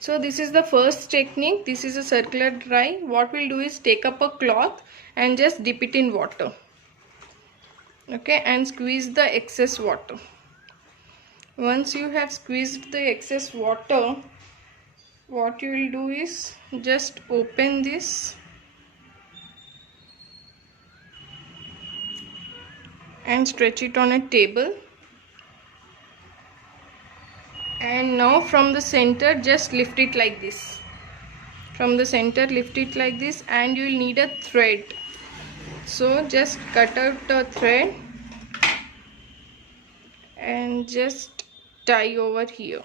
So this is the first technique. This is a circular dye. What we'll do is take up a cloth and just dip it in water. Okay, and squeeze the excess water. Once you have squeezed the excess water, what you will do is just open this and stretch it on a table. And now from the center, just lift it like this. From the center, lift it like this, and you will need a thread. So just cut out the thread and just tie over here.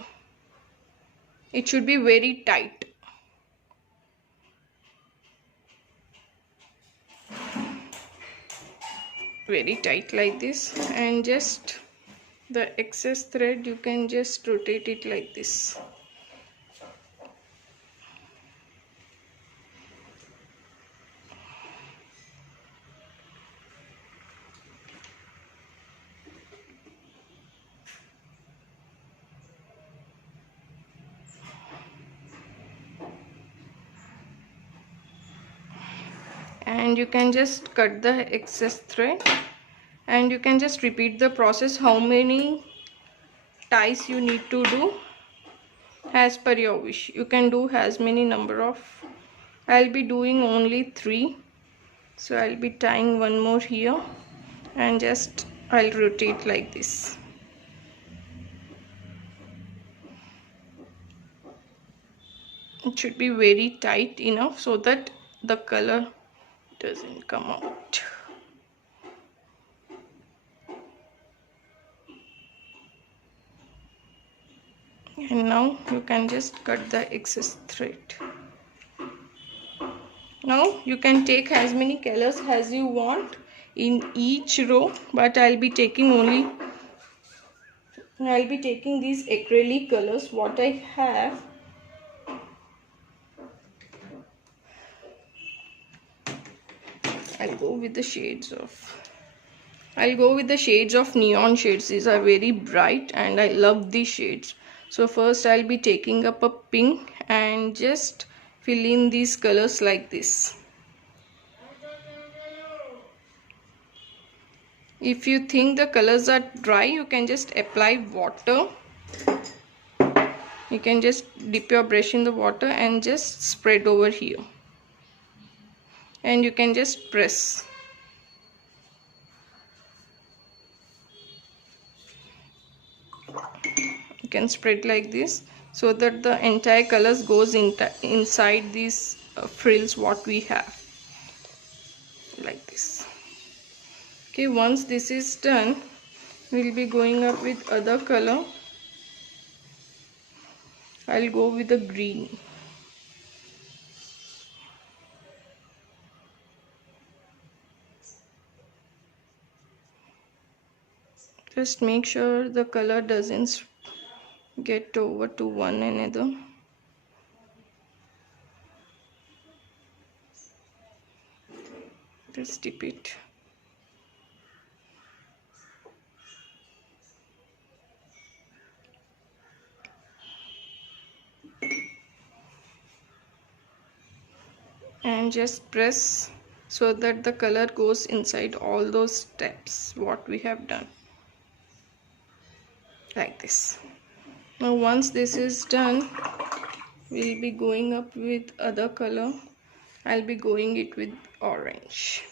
It should be very tight. Very tight like this, and just the excess thread you can just rotate it like this. And you can just cut the excess thread, and you can just repeat the process. How many ties you need to do as per your wish. You can do as many number of. I'll be doing only 3, so I'll be tying one more here, and just I'll rotate like this. It should be very tight enough so that the color doesn't come out. And now you can just cut the excess thread. Now you can take as many colors as you want in each row, but I'll be taking these acrylic colors what I have. I'll go with the shades of neon shades. These are very bright and I love these shades. So first I'll be taking up a pink and just fill in these colors like this. If you think the colors are dry, you can just apply water. You can just dip your brush in the water and just spread over here. And you can just press. You can spread like this so that the entire colors goes inside these frills what we have, like this. Okay, once this is done, we'll be going up with other color. I'll go with the green. Just make sure the color doesn't get over to one another. Just dip it. And just press so that the color goes inside all those steps what we have done, like this. Now once this is done, we'll be going up with other color. I'll be going it with orange.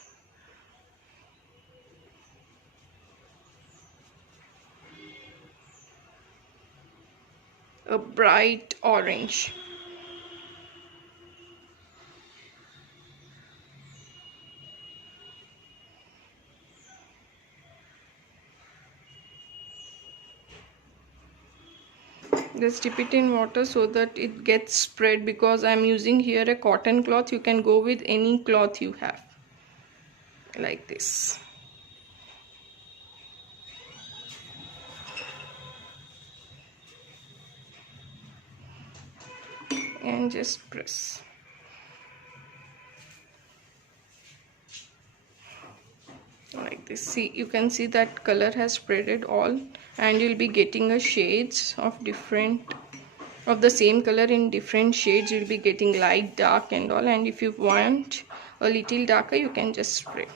A bright orange. Just dip it in water so that it gets spread, because I'm using here a cotton cloth. You can go with any cloth you have, like this. And just press. Like this. See, you can see that color has spreaded all, and you'll be getting a shades of different of the same color in different shades. You'll be getting light, dark and all, and if you want a little darker you can just spray.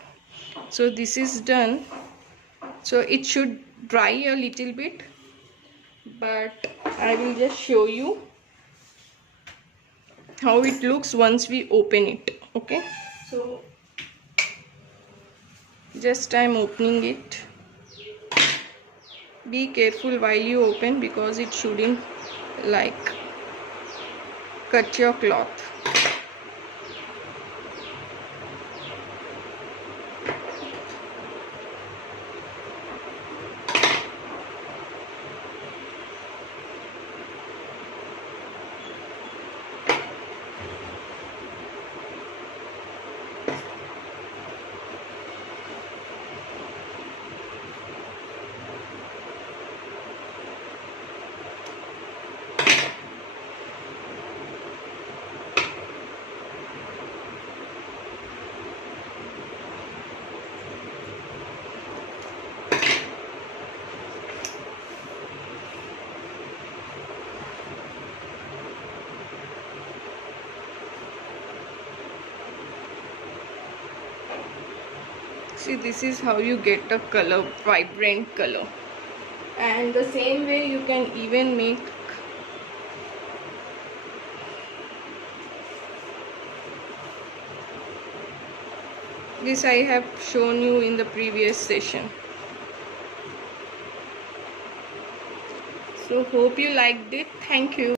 So this is done. So it should dry a little bit, but I will just show you how it looks once we open it. Okay, so just I'm opening it. Be careful while you open because it shouldn't like cut your cloth. See, this is how you get a color, vibrant color. And the same way you can even make this. I have shown you in the previous session. So hope you liked it. Thank you.